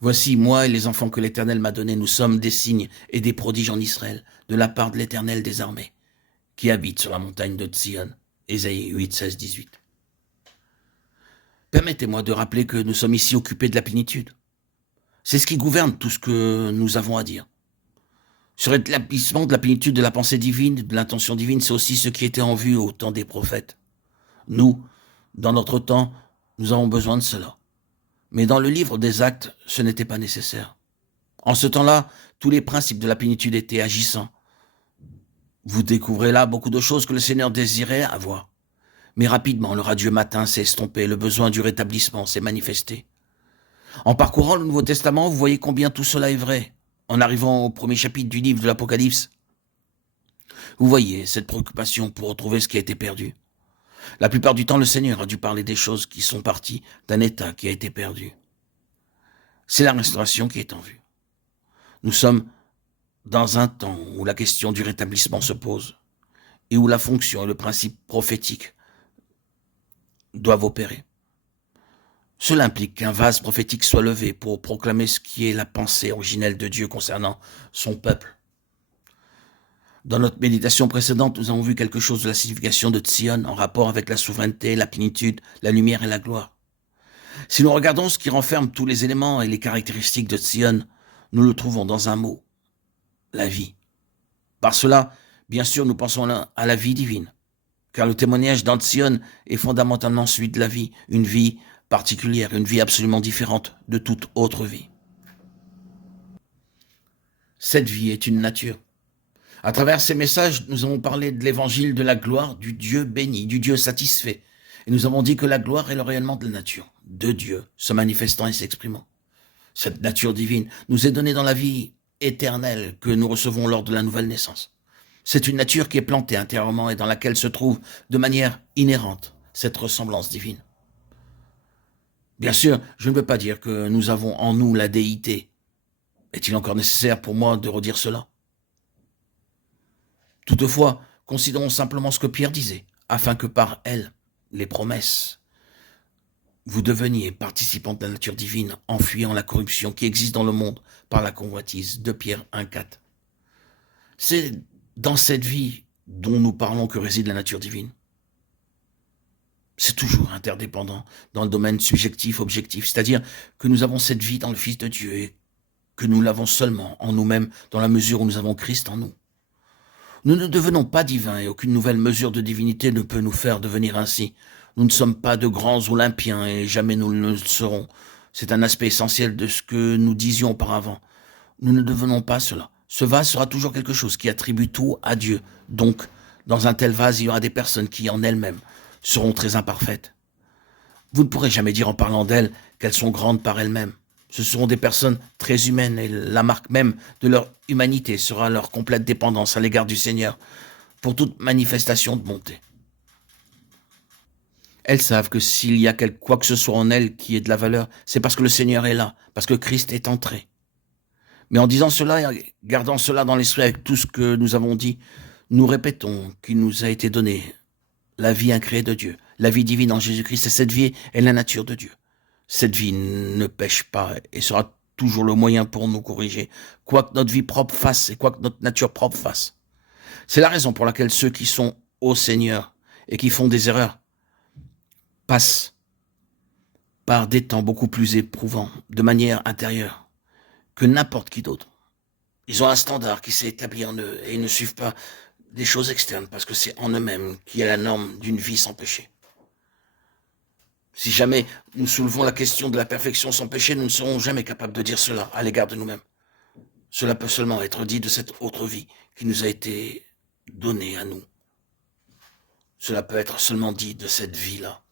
Voici, moi et les enfants que l'Éternel m'a donnés, nous sommes des signes et des prodiges en Israël, de la part de l'Éternel des armées, qui habite sur la montagne de Sion. Ésaïe 8, 16, 18. Permettez-moi de rappeler que nous sommes ici occupés de la plénitude. C'est ce qui gouverne tout ce que nous avons à dire. Sur l'établissement de la plénitude de la pensée divine, de l'intention divine, c'est aussi ce qui était en vue au temps des prophètes. Nous, dans notre temps, nous avons besoin de cela. Mais dans le livre des Actes, ce n'était pas nécessaire. En ce temps-là, tous les principes de la plénitude étaient agissants. Vous découvrez là beaucoup de choses que le Seigneur désirait avoir. Mais rapidement, le radieux matin s'est estompé, le besoin du rétablissement s'est manifesté. En parcourant le Nouveau Testament, vous voyez combien tout cela est vrai. En arrivant au premier chapitre du livre de l'Apocalypse, vous voyez cette préoccupation pour retrouver ce qui a été perdu. La plupart du temps, le Seigneur a dû parler des choses qui sont parties d'un état qui a été perdu. C'est la restauration qui est en vue. Nous sommes dans un temps où la question du rétablissement se pose et où la fonction et le principe prophétique doivent opérer. Cela implique qu'un vase prophétique soit levé pour proclamer ce qui est la pensée originelle de Dieu concernant son peuple. Dans notre méditation précédente, nous avons vu quelque chose de la signification de Sion en rapport avec la souveraineté, la plénitude, la lumière et la gloire. Si nous regardons ce qui renferme tous les éléments et les caractéristiques de Sion, nous le trouvons dans un mot, la vie. Par cela, bien sûr, nous pensons à la vie divine, car le témoignage d'Antsion est fondamentalement celui de la vie, une vie particulière, une vie absolument différente de toute autre vie. Cette vie est une nature. À travers ces messages, nous avons parlé de l'évangile de la gloire du Dieu béni, du Dieu satisfait. Et nous avons dit que la gloire est le rayonnement de la nature, de Dieu, se manifestant et s'exprimant. Cette nature divine nous est donnée dans la vie éternelle que nous recevons lors de la nouvelle naissance. C'est une nature qui est plantée intérieurement et dans laquelle se trouve de manière inhérente cette ressemblance divine. Bien sûr, je ne veux pas dire que nous avons en nous la déité. Est-il encore nécessaire pour moi de redire cela? Toutefois, considérons simplement ce que Pierre disait, afin que par elle, les promesses, vous deveniez participants de la nature divine en fuyant la corruption qui existe dans le monde par la convoitise. 2 Pierre 1, 4. C'est dans cette vie dont nous parlons que réside la nature divine. C'est toujours interdépendant dans le domaine subjectif-objectif, c'est-à-dire que nous avons cette vie dans le Fils de Dieu et que nous l'avons seulement en nous-mêmes dans la mesure où nous avons Christ en nous. Nous ne devenons pas divins et aucune nouvelle mesure de divinité ne peut nous faire devenir ainsi. Nous ne sommes pas de grands Olympiens et jamais nous ne le serons. C'est un aspect essentiel de ce que nous disions auparavant. Nous ne devenons pas cela. Ce vase sera toujours quelque chose qui attribue tout à Dieu. Donc, dans un tel vase, il y aura des personnes qui, en elles-mêmes, seront très imparfaites. Vous ne pourrez jamais dire en parlant d'elles qu'elles sont grandes par elles-mêmes. Ce seront des personnes très humaines et la marque même de leur humanité sera leur complète dépendance à l'égard du Seigneur pour toute manifestation de bonté. Elles savent que s'il y a quoi que ce soit en elles qui ait de la valeur, c'est parce que le Seigneur est là, parce que Christ est entré. Mais en disant cela et gardant cela dans l'esprit avec tout ce que nous avons dit, nous répétons qu'il nous a été donné la vie incréée de Dieu, la vie divine en Jésus-Christ, et cette vie est la nature de Dieu. Cette vie ne pêche pas et sera toujours le moyen pour nous corriger, quoi que notre vie propre fasse et quoi que notre nature propre fasse. C'est la raison pour laquelle ceux qui sont au Seigneur et qui font des erreurs passent par des temps beaucoup plus éprouvants, de manière intérieure, que n'importe qui d'autre. Ils ont un standard qui s'est établi en eux et ils ne suivent pas des choses externes parce que c'est en eux-mêmes qu'il y a la norme d'une vie sans péché. Si jamais nous soulevons la question de la perfection sans péché, nous ne serons jamais capables de dire cela à l'égard de nous-mêmes. Cela peut seulement être dit de cette autre vie qui nous a été donnée à nous. Cela peut être seulement dit de cette vie-là.